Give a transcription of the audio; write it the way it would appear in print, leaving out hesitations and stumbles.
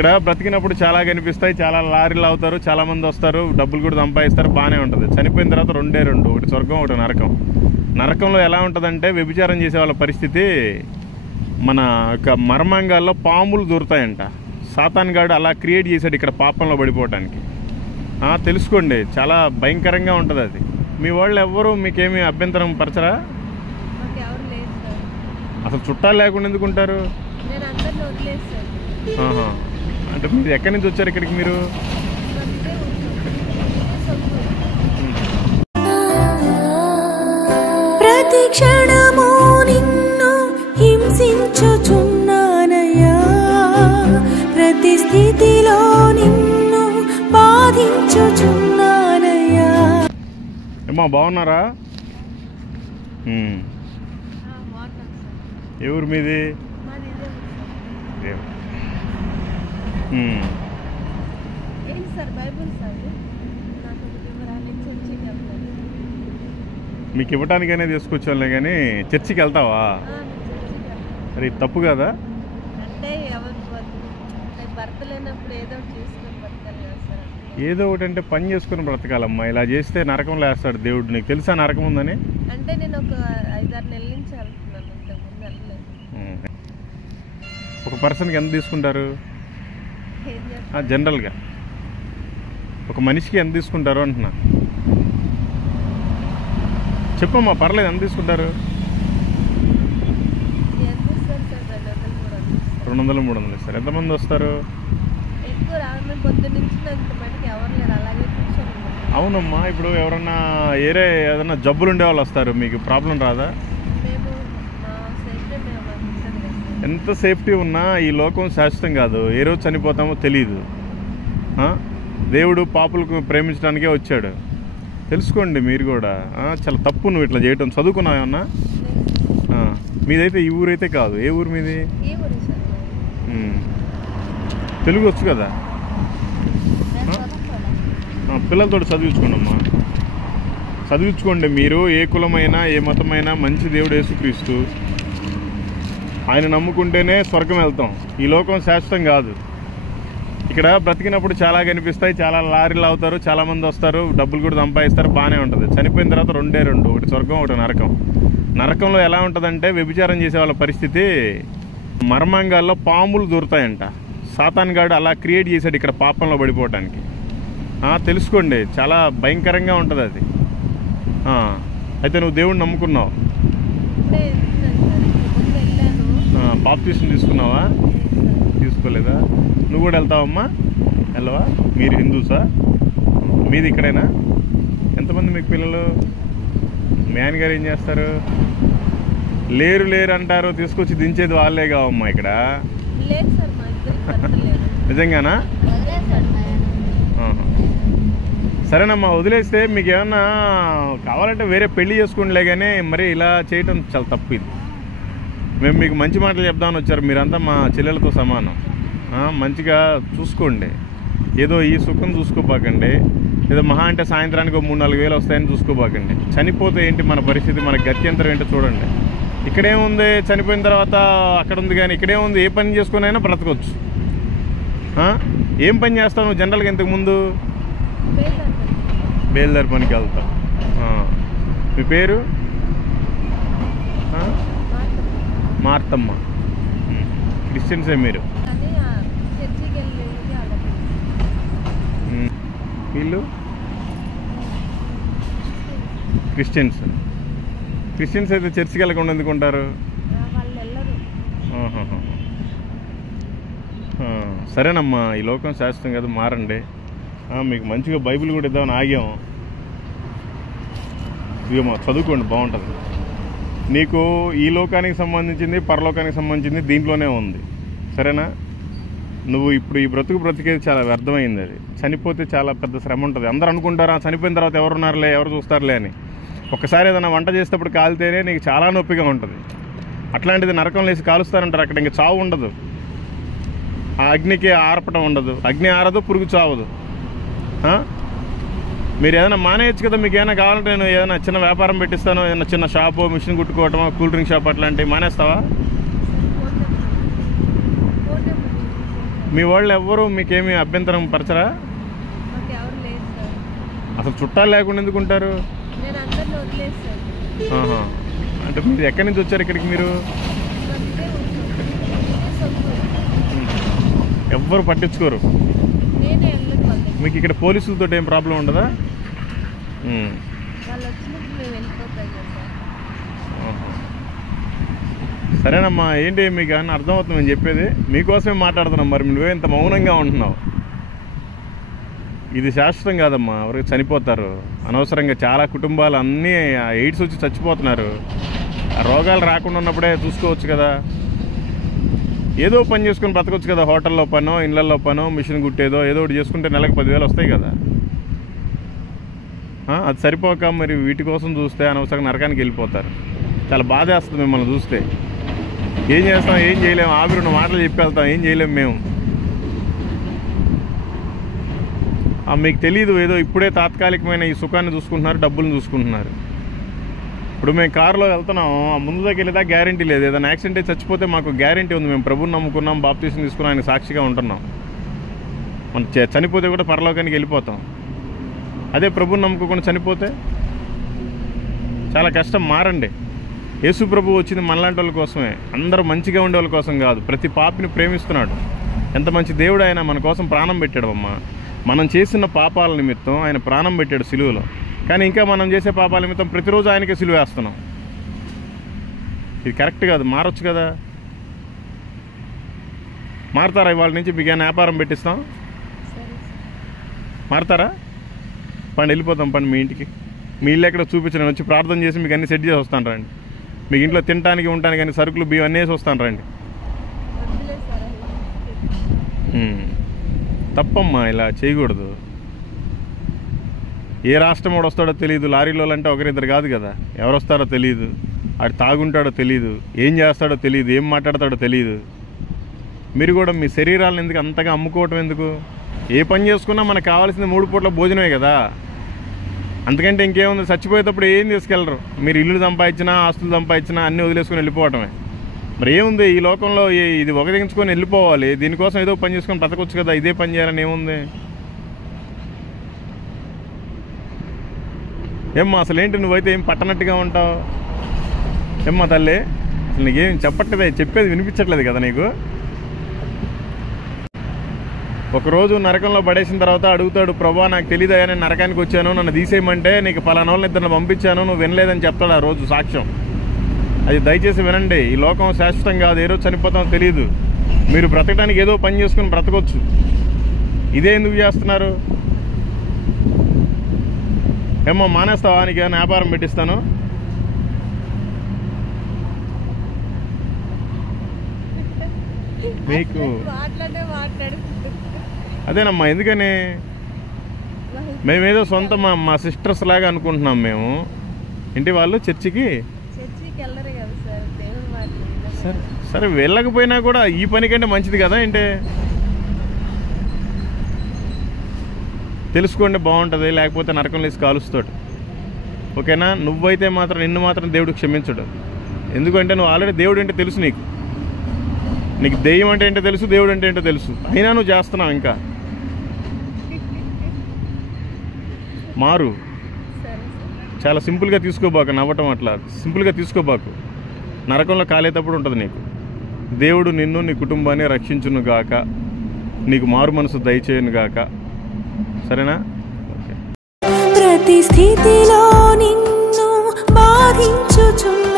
ఇక్కడ బ్రతికినప్పుడు చాలా కనిపిస్తాయి, చాలా లారీలు అవుతారు, చాలా మంది వస్తారు, డబ్బులు కూడా సంపాదిస్తారు, బాగానే ఉంటుంది. చనిపోయిన తర్వాత రెండే రెండు, ఒకటి స్వర్గం, ఒకటి నరకం. నరకంలో ఎలా ఉంటుందంటే వ్యభిచారం చేసే వాళ్ళ పరిస్థితి మన యొక్క మర్మాంగాల్లో పాములు దూరుతాయంట. సాతాన్ గాడు అలా క్రియేట్ చేశాడు ఇక్కడ పాపంలో పడిపోవటానికి. తెలుసుకోండి, చాలా భయంకరంగా ఉంటుంది అది. మీ వాళ్ళు ఎవ్వరూ మీకేమీ అభ్యంతరం పరచరా? అసలు చుట్టాలు లేకుండా ఎందుకు ఉంటారు? అంటే మీరు ఎక్కడి నుంచి వచ్చారు ఇక్కడికి? మీరు ప్రతి క్షణము నిన్ను హింసించుచున్నానయ్యా, ప్రతి స్థితిలో నిన్ను బాధించుచున్నానయ్యా. ఏమా బాగున్నారా? ఎవరు మీది? మీకు ఇవ్వటానికైనా తీసుకొచ్చానులే, కానీ చర్చికి వెళ్తావా? మరి తప్పు కదా? ఏదో ఒకటి అంటే పని చేసుకుని బ్రతకాలమ్మా. ఇలా చేస్తే నరకంలో వేస్తాడు దేవుడు. నీకు తెలుసా నరకం ఉందని? అంటే నేను ఒక 5-6 నెలల నుంచి వెళ్తున్నాను, ఒక పర్సన్కి ఎంత తీసుకుంటారు జనరల్గా? ఒక మనిషికి ఎంత తీసుకుంటారు అంటున్నా? చెప్పమ్మా, పర్లేదు, ఎంత తీసుకుంటారు? 200-300 ఇస్తారు. ఎంతమంది వస్తారు? అవునమ్మా, ఇప్పుడు ఎవరన్నా ఏదన్నా జబ్బులు ఉండే వాళ్ళు వస్తారు, మీకు ప్రాబ్లం రాదా? ఎంత సేఫ్టీ ఉన్నా ఈ లోకం శాశ్వతం కాదు, ఏ రోజు చనిపోతామో తెలియదు. దేవుడు పాపులకు ప్రేమించడానికే వచ్చాడు. తెలుసుకోండి మీరు కూడా. చాలా తప్పు నువ్వు ఇట్లా చేయటం. చదువుకున్నావు ఏమన్నా? మీదైతే ఈ ఊరైతే కాదు. ఏ ఊరు మీది? తెలుగు వచ్చు కదా? పిల్లలతో చదివించుకోండి అమ్మా, చదివించుకోండి. మీరు ఏ కులమైనా ఏ మతమైనా మంచి దేవుడు యేసుక్రీస్తు, ఆయన నమ్ముకుంటేనే స్వర్గం వెళ్తాం. ఈ లోకం శాశ్వతం కాదు. ఇక్కడ బ్రతికినప్పుడు చాలా కనిపిస్తాయి, చాలా లారీలు అవుతారు, చాలా మంది వస్తారు, డబ్బులు కూడా సంపాదిస్తారు, బాగానే ఉంటుంది. చనిపోయిన తర్వాత రెండే రెండు, ఒకటి స్వర్గం, ఒకటి నరకం. నరకంలో ఎలా ఉంటుందంటే వ్యభిచారం చేసే వాళ్ళ పరిస్థితి మర్మాంగాల్లో పాములు దూరుతాయంట. సాతాన్ గాడు అలా క్రియేట్ చేశాడు ఇక్కడ పాపంలో పడిపోవటానికి. తెలుసుకోండి, చాలా భయంకరంగా ఉంటుంది అది. అయితే నువ్వు దేవుడిని నమ్ముకున్నావు, బాప్టిజం తీసుకున్నావా? తీసుకోలేదా? నువ్వు కూడా వెళ్తావమ్మా? వెళ్ళవా? మీరు హిందూసా? మీది ఇక్కడేనా? ఎంతమంది మీకు పిల్లలు? మీ ఆయనగారు ఏం చేస్తారు? లేరు అంటారు, తీసుకొచ్చి దించేది వాళ్ళే కావమ్మా ఇక్కడ. నిజంగానా? సరేనమ్మా, వదిలేస్తే మీకు ఏమన్నా కావాలంటే వేరే పెళ్లి చేసుకుంటలే, కానీ మరి ఇలా చేయటం చాలా తప్పు. ఇది మేము మీకు మంచి మాటలు చెప్దామని వచ్చారు. మీరంతా మా చెల్లెలతో సమానం. మంచిగా చూసుకోండి. ఏదో ఈ సుఖం చూసుకోబాకండి. ఏదో మహా అంటే సాయంత్రానికి 3-4 వేలు వస్తాయని చూసుకోబాకండి. చనిపోతే ఏంటి మన పరిస్థితి, మన గత్యంతరం ఏంటో చూడండి. ఇక్కడేముంది, చనిపోయిన తర్వాత అక్కడ ఉంది, కానీ ఇక్కడేముంది, ఏ పని చేసుకుని అయినా బ్రతకొచ్చు. ఏం పని చేస్తావు నువ్వు జనరల్గా? ఇంతకుముందు బేల్దారి పనికి వెళ్తావు. మీ పేరు? మార్తమ్మ. క్రిస్టియన్సే మీరు? వీళ్ళు క్రిస్టియన్స్ అయితే చర్చికి వెళ్ళకుండా ఎందుకుంటారు? సరేనమ్మా, ఈ లోకం శాశ్వతం కదా, మారండి. మీకు మంచిగా బైబిల్ కూడా ఇద్దామని ఆగాము. ఇదిగో చదువుకోండి, బాగుంటుంది. నీకు ఈ లోకానికి సంబంధించింది, పరలోకానికి సంబంధించింది దీంట్లోనే ఉంది. సరేనా? నువ్వు ఇప్పుడు ఈ బ్రతికేది చాలా వ్యర్థమైంది. అది చనిపోతే చాలా పెద్ద శ్రమ ఉంటుంది. అందరూ అనుకుంటారా చనిపోయిన తర్వాత ఎవరున్నారులే, ఎవరు చూస్తారులే అని. ఒక్కసారి ఏదైనా వంట చేసేటప్పుడు కాలితేనే నీకు చాలా నొప్పిగా ఉంటుంది. అట్లాంటిది నరకం లేసి కాలుస్తారంటారు. అక్కడ ఇంక చావు ఉండదు, ఆ అగ్నికి ఆర్పటం ఉండదు, అగ్ని ఆరదు, పురుగు చావదు. మీరు ఏదైనా మానేయచ్చు కదా. మీకు ఏమైనా కావాలంటే నేను ఏదైనా చిన్న వ్యాపారం పెట్టిస్తాను, ఏదైనా చిన్న షాపు, మిషన్ కుట్టుకోవటమో, కూల్ డ్రింక్ షాప్ అట్లాంటివి మానేస్తావా? మీ వాళ్ళు ఎవ్వరు మీకేమీ అభ్యంతరం పరచరా? మాకు ఎవరు లేదు సార్. అసలు చుట్టాలు లేకుండా ఎందుకు ఉంటారు? నేను అందరిని వదిలేస్తాను. ఆహా. అంటే మీరు ఎక్కడి నుంచి వచ్చారు ఇక్కడికి? మీరు ఎవ్వరు పట్టించుకోరు. నేనే వెళ్ళను వాళ్ళకి. మీకు ఇక్కడ పోలీసులతో ఏం ప్రాబ్లం ఉండదా? వాళ్ళు వచ్చినప్పుడు మేము వెళ్ళిపోతాం కదా. సరేనమ్మా, ఏంటి మీకు అని అర్థమవుతుంది నేను చెప్పేది. మీకోసమే మాట్లాడుతున్నాం. మరి నువ్వే ఇంత మౌనంగా ఉంటున్నావు. ఇది శాశ్వతం కాదమ్మా, ఎవరికి చనిపోతారు అనవసరంగా. చాలా కుటుంబాలు అన్నీ ఎయిడ్స్ వచ్చి చచ్చిపోతున్నారు. ఆ రోగాలు రాకుండా ఉన్నప్పుడే చూసుకోవచ్చు కదా. ఏదో పని చేసుకుని బ్రతకొచ్చు కదా. హోటల్లో పనో, ఇళ్ళల్లో పనో, మిషన్ కుట్టేదో ఏదో ఒకటి చేసుకుంటే నెలకు 10,000 వస్తాయి కదా. అది సరిపోక మరి వీటి కోసం చూస్తే అనవసరంగా నరకానికి వెళ్ళిపోతారు. చాలా బాధేస్తుంది మిమ్మల్ని చూస్తే. ఏం చేస్తాం, ఏం చేయలేము. ఆవిరున్న మాటలు చెప్పి వెళ్తాం, ఏం చేయలేము మేము. మీకు తెలీదు, ఏదో ఇప్పుడే తాత్కాలికమైన ఈ సుఖాన్ని చూసుకుంటున్నారు, డబ్బులను చూసుకుంటున్నారు. ఇప్పుడు మేము కారులో వెళ్తున్నాం, ముందు దగ్గర వెళ్ళేదా గ్యారంటీ లేదు. ఏదైనా యాక్సిడెంట్ అయితే చచ్చిపోతే మాకు గ్యారంటీ ఉంది. మేము ప్రభువుని నమ్ముకున్నాం, బాప్తీసం తీసుకున్నాం, ఆయన సాక్షిగా ఉంటున్నాం. మనం చనిపోతే కూడా పరలోకానికి వెళ్ళిపోతాం. అదే ప్రభువుని నమ్ముకోకుండా చనిపోతే చాలా కష్టం. మారండి. యేసు ప్రభు వచ్చింది మనలాంటి వాళ్ళ కోసమే, అందరూ మంచిగా ఉండే వాళ్ళ కోసం కాదు. ప్రతి పాపిని ప్రేమిస్తున్నాడు. ఎంత మంచి దేవుడు ఆయన మన కోసం ప్రాణం పెట్టాడు అమ్మా. మనం చేసిన పాపాల నిమిత్తం ఆయన ప్రాణం పెట్టాడు సిలువలో. కానీ ఇంకా మనం చేసే పాపాల నిమిత్తం ప్రతిరోజు ఆయనకే సిలువ వేస్తున్నాం. ఇది కరెక్ట్ కాదు. మారొచ్చు కదా. మారతారా? ఇవాళ నుంచి మీకు ఏమైనా వ్యాపారం పెట్టిస్తాం. మారతారా? పండి వెళ్ళిపోతాం. పండి మీ ఇంటికి. మీ ఇల్లు ఎక్కడ చూపించండి. వచ్చి ప్రార్థన చేసి మీకు అన్ని సెట్ చేసి వస్తాను రండి. మీకు ఇంట్లో తినడానికి ఉండడానికి కానీ సరుకులు బియ్యం అన్నీ వేసి వస్తాను రండి. తప్పమ్మా, ఇలా చేయకూడదు. ఏ రాష్ట్రం వాడు వస్తాడో తెలియదు. లారీలో అంటే ఒకరిద్దరు కాదు కదా. ఎవరు వస్తారో తెలియదు. ఆడు తాగుంటాడో తెలియదు, ఏం చేస్తాడో తెలియదు, ఏం మాట్లాడతాడో తెలియదు. మీరు కూడా మీ శరీరాలను ఎందుకు అంతగా అమ్ముకోవటం ఎందుకు? ఏ పని చేసుకున్నా మనకు కావాల్సింది 3 పూట్ల భోజనమే కదా. అంతకంటే ఇంకేముంది? చచ్చిపోయేటప్పుడు ఏం తీసుకెళ్ళరు. మీరు ఇల్లు సంపాదించినా, ఆస్తులు సంపాదించినా అన్నీ వదిలేసుకొని వెళ్ళిపోవటమే. మరి ఏముంది ఈ లోకంలో? ఇది ఒకదించుకొని వెళ్ళిపోవాలి. దీనికోసం ఏదో పని చేసుకొని బ్రతకొచ్చు కదా. ఇదే పని చేయాలని ఏముంది? ఏమ్మా అసలు ఏంటి? నువ్వైతే ఏం పట్టనట్టుగా ఉంటావు. ఏమ్మా తల్లి, అసలు నీకేం చెప్పట్లేదు, చెప్పేది వినిపించట్లేదు కదా నీకు. ఒకరోజు నరకంలో పడేసిన తర్వాత అడుగుతాడు, ప్రభా నాకు తెలియదయా, నేను నరకానికి వచ్చాను, నన్ను తీసేయమంటే నీకు పలానా వాళ్ళని ఇద్దరిని పంపించాను, నువ్వు వినలేదని చెప్తాడు ఆ రోజు సాక్ష్యం. అది దయచేసి వినండి. ఈ లోకం శాశ్వతం కాదు. ఏ రోజు చనిపోతామో తెలియదు. మీరు బ్రతకడానికి ఏదో పని చేసుకుని బ్రతకొచ్చు. ఇదే ఎందుకు చేస్తున్నారు? ఏమో మానేస్తావా? నీకు ఏమైనా వ్యాపారం పెట్టిస్తాను. మీకు అదేనమ్మా. ఎందుకని? మేమేదో సొంత మా సిస్టర్స్ లాగా అనుకుంటున్నాం మేము. ఇంటి వాళ్ళు చర్చికి వెళ్ళరు కదా సార్. సరే సరే, వెళ్ళకపోయినా కూడా ఈ పని కంటే మంచిది కదా. ఏంటి తెలుసుకోండి, బాగుంటుంది. లేకపోతే నరకం లేసి కాలుస్తాడు. ఓకేనా? నువ్వైతే మాత్రం నిన్ను మాత్రం దేవుడు క్షమించడు. ఎందుకంటే నువ్వు ఆల్రెడీ దేవుడు అంటే తెలుసు నీకు. నీకు దెయ్యం అంటే ఏంటో తెలుసు, దేవుడు అంటే ఏంటో తెలుసు. అయినా నువ్వు చేస్తున్నావు. ఇంకా మారు. చాలా సింపుల్గా తీసుకోబాకు. నవ్వటం అట్లా సింపుల్గా తీసుకోబాకు. నరకంలో కాలేటప్పుడు ఉంటుంది నీకు. దేవుడు నిన్ను, నీ కుటుంబాన్ని రక్షించును గాక, నీకు మారు మనసు దయచేయును గాక. సరేనా? ప్రతి స్థితిలో నిన్ను బాధించుచున్న